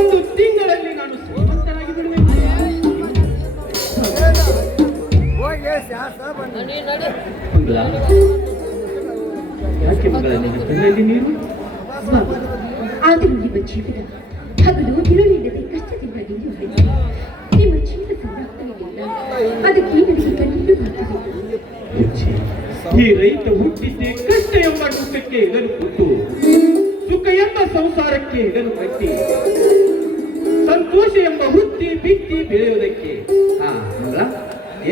ಒಂದು ತಿಂಗಳಲ್ಲಿ ನಾನು ಶ್ರೀಮಂತನಾಗಿ ಬಿಡುವೆ. ಮಂಗಳ, ಯಾಕೆ ಮಗಳ ನಿನ್ನ ಕಣ್ಣಲ್ಲಿ ನೀರು? ಆದರೂ ನಿಮ್ಮ ಜೀವನ ಹಗಲು ತಿರುಳಿಲ್ಲದೆ ಕಷ್ಟದಿಂದ ನಿಂತು ನಿಮ್ಮ ಜೀವನ ಸಂರಕ್ಷಣೆಗಿಲ್ಲ. ಅದಕ್ಕೆ ನನಗೆ ಕಣ್ಣೀರು ಬರುತ್ತದೆ. ಈ ರೈತ ಹುಟ್ಟಿದ್ದೆ ಕಷ್ಟ ಎಂಬ ದುಃಖಕ್ಕೆ ಇದನ್ನು ಕೊಟ್ಟು ಸುಖ ಎಂಬ ಸಂಸಾರಕ್ಕೆ ಇದನ್ನು ಕಟ್ಟಿ ಸಂತೋಷ ಎಂಬ ವೃತ್ತಿ ಬಿತ್ತಿ ಬೆಳೆಯುವುದಕ್ಕೆ. ಮಗಳ,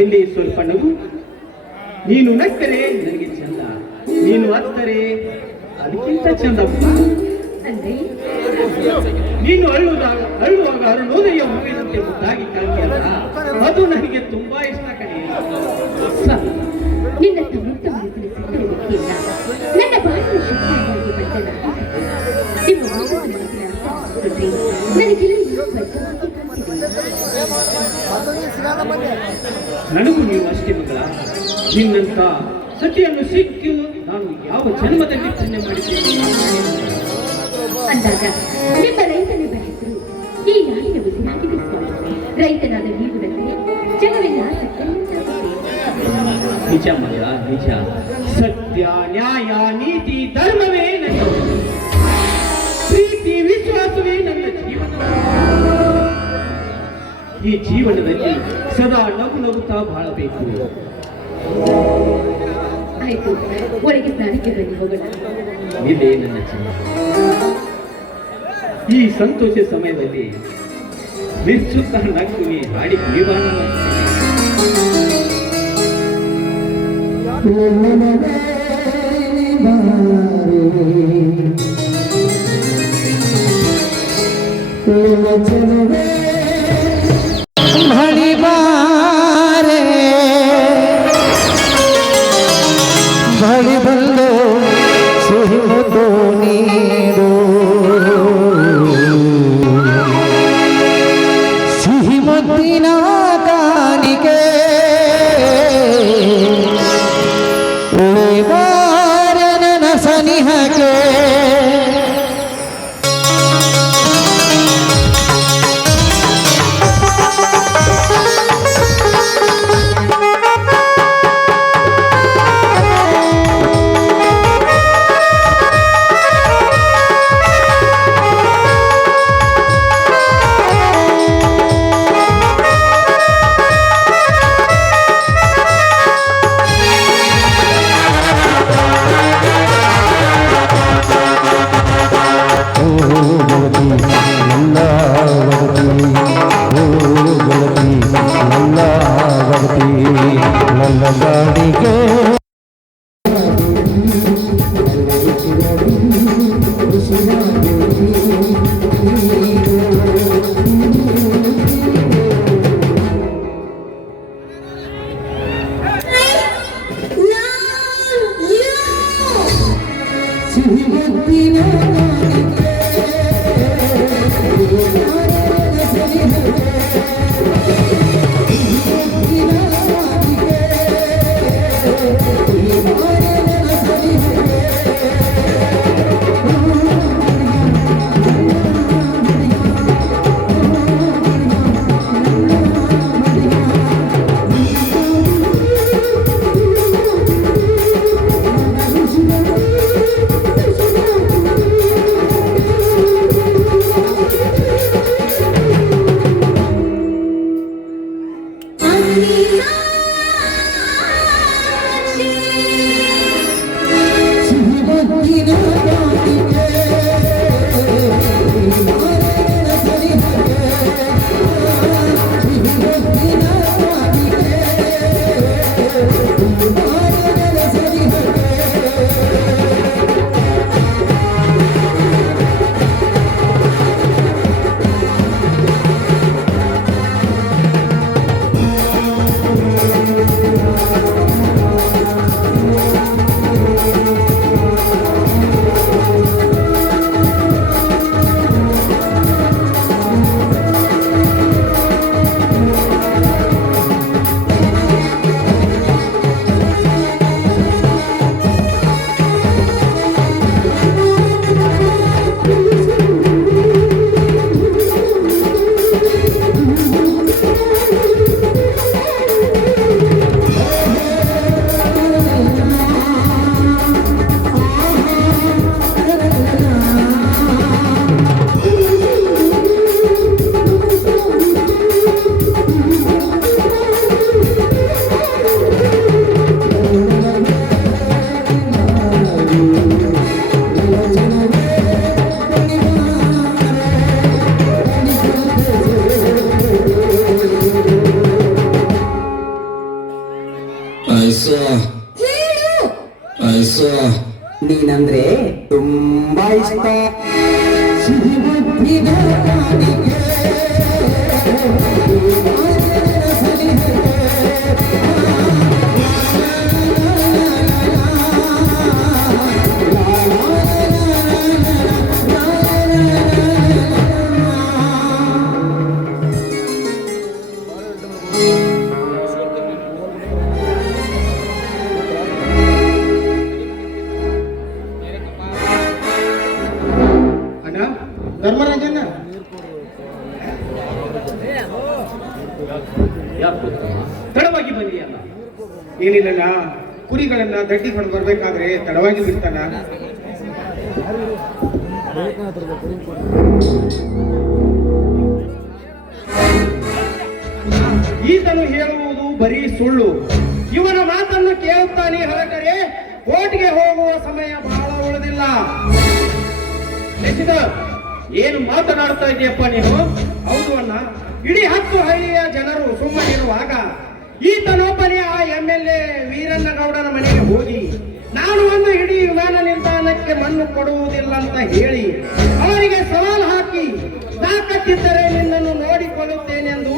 ಎಲ್ಲಿ ಸ್ವಲ್ಪ ನಗು. ನೀನು ನಕ್ಕರೆ ನನಗೆ ಚಂದ, ನೀನು ಅತ್ತರೆ ಅದಕ್ಕಿಂತ ಚಂದ. ನೀನು ಅಳ್ಳುವಾಗ ಅರುಣೋದಯ ಮುಗಿದಂತೆ ಮುದ್ದಾಗಿ ಕಾಣ್ತೀಯಲ್ಲ, ಅದು ನನಗೆ ತುಂಬಾ ಇಷ್ಟ ಕಣೆ. ನಿನ್ನ ಸಮರ್ಥ ಮನಸ್ಸಿನ ಸಿಕ್ಕಲಿಕ್ಕಿಲ್ಲ. ನನ್ನ ಬಾಳಿನ ಶಕ್ತಿಯಾಗಿ ಬಂದ ನಿಮ್ಮ ನನಗೂ ನೀವು ಅಷ್ಟೇ ಮಗಳ. ನಿನ್ನಂತ ಸತಿಯನ್ನು ಸಿಕ್ಕು ನಾನು ಯಾವ ಜನ್ಮದಲ್ಲಿ ಪುಣ್ಯ ಮಾಡಿದ್ದೇನೆ ಅಂದಾಗ ನಿಮ್ಮ ರೈತನ ಹೆಸರು ಈ ನಾಡಿನ ಉಸಿರಾಗಿದೆ ಸ್ವಾಮಿ. ರೈತನಾದ ನೀವು ನನಗೆ ಜನವೆಲ್ಲ ನಿಜ ಮಗಳ, ನಿಜ. ಸತ್ಯ, ನ್ಯಾಯ, ನೀತಿ, ಧರ್ಮವೇ ನನ್ನ ಪ್ರೀತಿ, ವಿಶ್ವಾಸವೇ ನನ್ನ ಜೀವನ. ಈ ಜೀವನದಲ್ಲಿ ಸದಾ ನಗು ನಗುತ್ತಾ ಬಾಳಬೇಕು. ಆಯ್ತು, ಒಳಗೆ ಸ್ನಾನಕ್ಕೆ ಬನ್ನಿ, ಹೋಗೋಣ. ಇಲ್ಲೇ ನನ್ನ ಚಿನ್ನ. ಈ ಸಂತೋಷ ಸಮಯದಲ್ಲಿ ನಿರ್ಸುತ್ತ ನಕ್ಕು ನೀ ಹಾಡಿ ಕುಡಿವಾಣ. भली बारे भली बंदो सिहिमुतो नीडो सिहिमुत्तिन कानिके उळिबारन सनिहके ನೀನಂದ್ರೆ ತುಂಬಾ ಇಷ್ಟ. ಸಿಹಿ ಮುತ್ತಿನ ಕಾಣಿಕೆ ಅಣ್ಣ ಧರ್ಮರಾಜಣ್ಣ, ತಡವಾಗಿ ಬಂದಿಯಲ್ಲ? ಏನಿಲ್ಲಲ್ಲ, ಕುರಿಗಳನ್ನ ದಡ್ಡಿ ಕೊಂಡು ಬರ್ಬೇಕಾದ್ರೆ ತಡವಾಗಿ ಬಿಡ್ತಾನ. ಈತನು ಹೇಳುವುದು ಬರೀ ಸುಳ್ಳು. ಇವನ ಮಾತನ್ನು ಕೇಳುತ್ತಾನೆ ಹೊರಟರೆ ಕೋರ್ಟ್ಗೆ ಹೋಗುವ ಸಮಯ ಬಹಳ ಉಳಿದಿಲ್ಲ. ಶಶಿಧರ್, ಏನು ಮಾತನಾಡ್ತಾ ಇದೆಯಪ್ಪ ನೀನು? ಹೌದು ಅಣ್ಣ, ಇಡೀ 10 ಹಳ್ಳಿಯ ಜನರು ಸುಮ್ಮನಿರುವಾಗ ಈತನೊಬ್ಬನೇ ಆ MLA ವೀರಣ್ಣಗೌಡನ ಮನೆಗೆ ಹೋಗಿ ನಾನು ಒಂದು ಇಡೀ ವಿಮಾನ ನಿಲ್ದಾಣಕ್ಕೆ ಮಣ್ಣು ಕೊಡುವುದಿಲ್ಲ ಅಂತ ಹೇಳಿ ಅವರಿಗೆ ಸವಾಲು ಹಾಕಿ ತಾಕತ್ತಿದ್ದರೆ ನಿನ್ನನ್ನು ನೋಡಿಕೊಳ್ಳುತ್ತೇನೆಂದು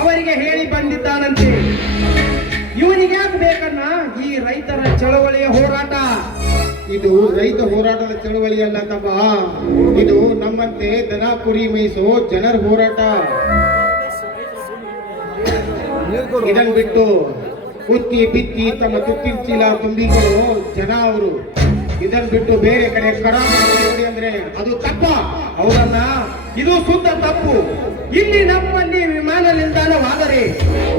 ಅವರಿಗೆ ಹೇಳಿ ಬಂದಿದ್ದಾನಂತೆ. ಇವನಿಗೆ ಯಾಕೆ ಬೇಕನ್ನ ಈ ರೈತರ ಚಳವಳಿಯ ಹೋರಾಟ? ಇದು ರೈತ ಹೋರಾಟದ ಚಳವಳಿ ಅಲ್ಲ ತಮ್ಮ, ಇದು ನಮ್ಮಂತೆ ದನ ಕುರಿ ಮೇಯಿಸೋ ಜನರ ಹೋರಾಟ. ಇದನ್ ಬಿಟ್ಟು ಕುತ್ತಿ ಬಿತ್ತಿ ತಮ್ಮ ತುತ್ತಿನ ಚೀಲ ತುಂಬಿಕೊಳ್ಳೋ ಜನ ಅವರು. ಇದನ್ ಬಿಟ್ಟು ಬೇರೆ ಕಡೆ ಕರಾವಳಿ ಅಂದ್ರೆ ಅದು ತಪ್ಪ. ಅವರನ್ನ ಇದು ಶುದ್ಧ ತಪ್ಪು. ಇಲ್ಲಿ ನಮ್ಮಲ್ಲಿ ವಿಮಾನ ನಿಲ್ದಾಣವಾದರೆ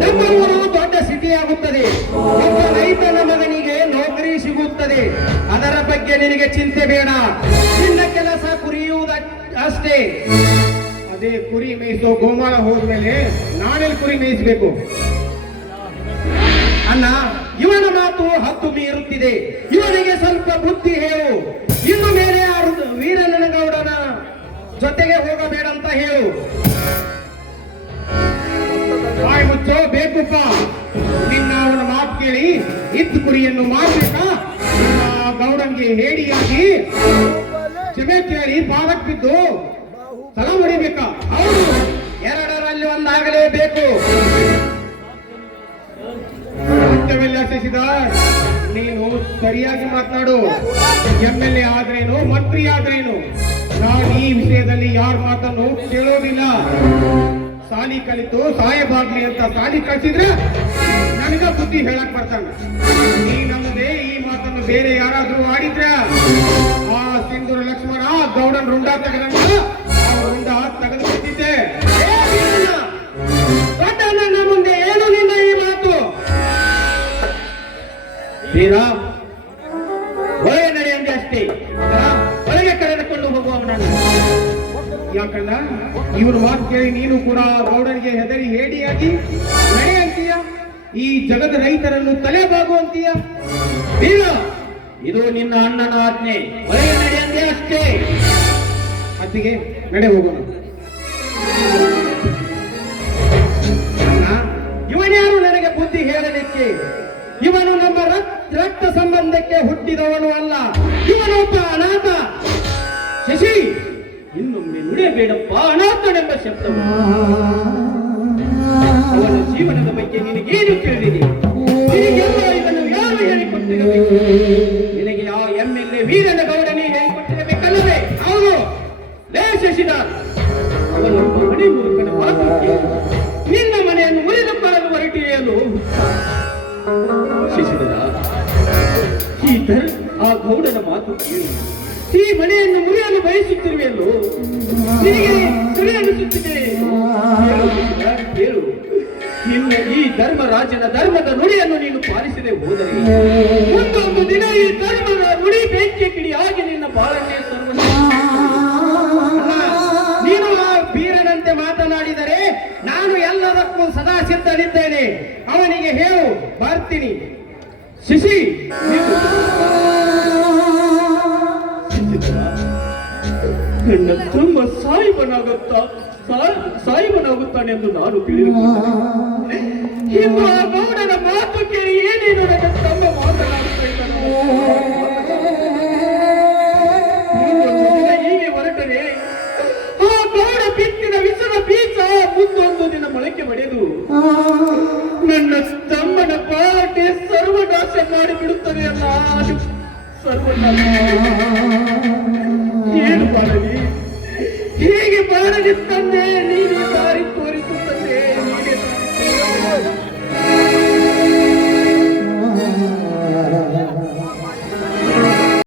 ನಮ್ಮ ಊರು ದೊಡ್ಡ ಸಿಟಿಯಾಗುತ್ತದೆ. ಒಬ್ಬ ರೈತನ ಮಗನಿಗೆ ನೌಕರಿ ಸಿಗುತ್ತದೆ. ಅದರ ಬಗ್ಗೆ ನಿನಗೆ ಚಿಂತೆ ಬೇಡ. ನಿನ್ನ ಕೆಲಸ ಕುರಿಯುವುದ ಅಷ್ಟೇ. ಅದೇ ಕುರಿ ಮೇಯಿಸೋ ಗೋಮಾಳ ಹೋದ್ಮೇಲೆ ನಾಳೆಲ್ಲಿ ಕುರಿ ಮೇಯಿಸ್ಬೇಕು? ಅಣ್ಣ, ಇವನ ಮಾತು ಹತ್ತು ಮೀರುತ್ತಿದೆ. ಇವನಿಗೆ ಸ್ವಲ್ಪ ಬುದ್ಧಿ ಹೇಳು. ಇನ್ನು ಮೇಲೆ ಯಾರು ವೀರಣ್ಣನಗೌಡನ ಜೊತೆಗೆ ಹೋಗಬೇಡ ಅಂತ ಹೇಳು. ಬಾಯಿ ಮುಚ್ಚೋ ಬೇಕುಪ್ಪ. ನಿನ್ನ ಅವನ ಮಾತು ಕೇಳಿ ಇತ್ತು ಕುರಿಯನ್ನು ಮಾರ್ಬೇಕಾ? ನಿನ್ನ ಗೌಡನ್ಗೆ ಹೇಡಿಯಾಗಿ ಕ್ಷಮೆ ಕೇಳಿ ಪಾದಕ್ಕೆ ಬಿದ್ದು ತಲ ಹೊಡಿಬೇಕಾ? ಹೌದು, ಎರಡರಲ್ಲಿ ಒಂದಾಗಲೇಬೇಕು. ಸತ್ಯವೆಲ್ಲ ಶಶಿಧರ್, ನೀನು ಸರಿಯಾಗಿ ಮಾತನಾಡು. MLA ಆದ್ರೇನು, ಮಂತ್ರಿ ಆದ್ರೇನು, ನಾನು ಈ ವಿಷಯದಲ್ಲಿ ಯಾರ ಮಾತನ್ನು ಕೇಳೋದಿಲ್ಲ. ಸಾಲಿ ಕಲಿತು ಸಾಯಬಾಗ್ಲಿ ಅಂತ ಸಾಲಿ ಕಳಿಸಿದ್ರೆ ನನಗ ಬುದ್ಧಿ ಹೇಳಕ್ ಬರ್ತಾನೆ. ನೀನಲ್ಲದೆ ಈ ಮಾತನ್ನು ಬೇರೆ ಯಾರಾದ್ರೂ ಆಡಿದ್ರೆ ಆ ಸಿಂಧೂರ ಲಕ್ಷ್ಮಣ ಗೌಡನ್ ರುಂಡ ತೆಗೆದಂಗ ಆ ರುಂಡ ತೆಗೆದು ಬಿಟ್ಟಿದ್ದೆ. ದೊಡ್ಡಣ್ಣ ಮುಂದೆ ಏನು ನಿನ್ನ ಈ ಮಾತು? ವೀರ, ಒಳಗೆ ನಡೆಯಂತೆ ಅಷ್ಟೇ. ಒಳಗೆ ಕರೆದುಕೊಂಡು ಹೋಗುವವನನ್ನು. ಯಾಕಂದ ಇವ್ರ ಮಾತು ಕೇಳಿ ನೀನು ಕೂಡ ಗೌಡನಿಗೆ ಹೆದರಿ ಹೇಡಿಯಾಗಿ ನಡೆ ಅಂತೀಯ? ಈ ಜಗದ ರೈತರನ್ನು ತಲೆಬಾಗು ಅಂತೀಯ? ವೀರ, ಇದು ನಿನ್ನ ಅಣ್ಣನ ಆಜ್ಞೆ. ಒಳಗೆ ನಡೆಯಂತೆ ಅಷ್ಟೇ. ಅತ್ತಿಗೆ ನಡೆ ಹೋಗೋಣ. ಇವನ್ಯಾರು ನನಗೆ ಬುದ್ಧಿ ಹೇಳಲಿಕ್ಕೆ? ಇವನು ನಮ್ಮ ರಕ್ತ ಸಂಬಂಧಕ್ಕೆ ಹುಟ್ಟಿದವನು ಅಲ್ಲ. ಇವನೊಬ್ಬ ಅನಾಥ. ಶಶಿ, ಇನ್ನೊಮ್ಮೆ ನುಡಿಯಬೇಡಪ್ಪ ಅನಾಥನೆಂಬ ಶಬ್ದವು. ಅವನ ಜೀವನದ ಬಗ್ಗೆ ನಿನಗೇನು ತಿಳಿದಿದೆ? ನಿನಗೆಲ್ಲ ಇದನ್ನು ಯಾರು ಹೇಳಿಕೊಟ್ಟಿರಬೇಕು? ನಿನಗೆ ಯಾವ MLA ವೀರಣ್ಣಗೌಡನೇ ಹೇಳಿಕೊಟ್ಟಿರಬೇಕಲ್ಲವೇ? ಹೌದು. ಲೇ ಶಶಿಧರ್, ಅವನೊಬ್ಬ ಮನೆ ಮುರುಕನ ಮಾತಕ್ಕೆ ನಿನ್ನ ಮನೆಯನ್ನು ಮುರಿದುಕೊಳ್ಳಲು ಹೊರಟಿಯಲು. ಶಶಿಧರ, ಆ ಗೌಡನ ಮಾತು ಕೇಳಿ ಈ ಮನೆಯನ್ನು ಮುರಿಯಲು ಬಯಸುತ್ತಿರುವೆಯಲ್ಲೋ? ನಿನಗೆ ಸುಳಿ ಅನಿಸುತ್ತಿದೆ? ಹೇಳು, ನಿನ್ನ ಈ ಧರ್ಮರಾಜನ ಧರ್ಮದ ನುಡಿಯನ್ನು ನೀನು ಪಾಲಿಸದೆ ಹೋದರೆ ಮುಂದೊಂದು ದಿನ ಈ ಧರ್ಮದ ನುಡಿ ಬೆಂಕಿ ಕಿಡಿಯಾಗಿ ನಿನ್ನ ಬಾಳನ್ನೇ ಸರ್ವನಾಶ. ನೀನು ಆ ವೀರನಂತೆ ಮಾತನಾಡಿದರೆ ನಾನು ಎಲ್ಲದಕ್ಕೂ ಸದಾ ಸಿದ್ಧನಿದ್ದೇನೆ. ಅವನಿಗೆ ಹೇಳು, ಬರ್ತೀನಿ. ಶಶಿ, ನನ್ನ ತುಂಬ ಸಾಯಿಬನಾಗುತ್ತಾನೆಂದು ನಾನು ತಿಳಿದುಕೊಂಡೆ. ಇನ್ನು ಆ ಗೌಡನ ಮಾತು ಕೇಳಿ ಏನೇನು ನನ್ನ ತಮ್ಮ ಮಾತನಾಡುತ್ತಾ ಇದ್ದಾನೋ? ಮಾಡಿಕೊಂಡಲ್ಲ. ಏನು ಮಾಡಲಿ, ಹೀಗೆ ಮಾಡಲಿ ತಂದೆ.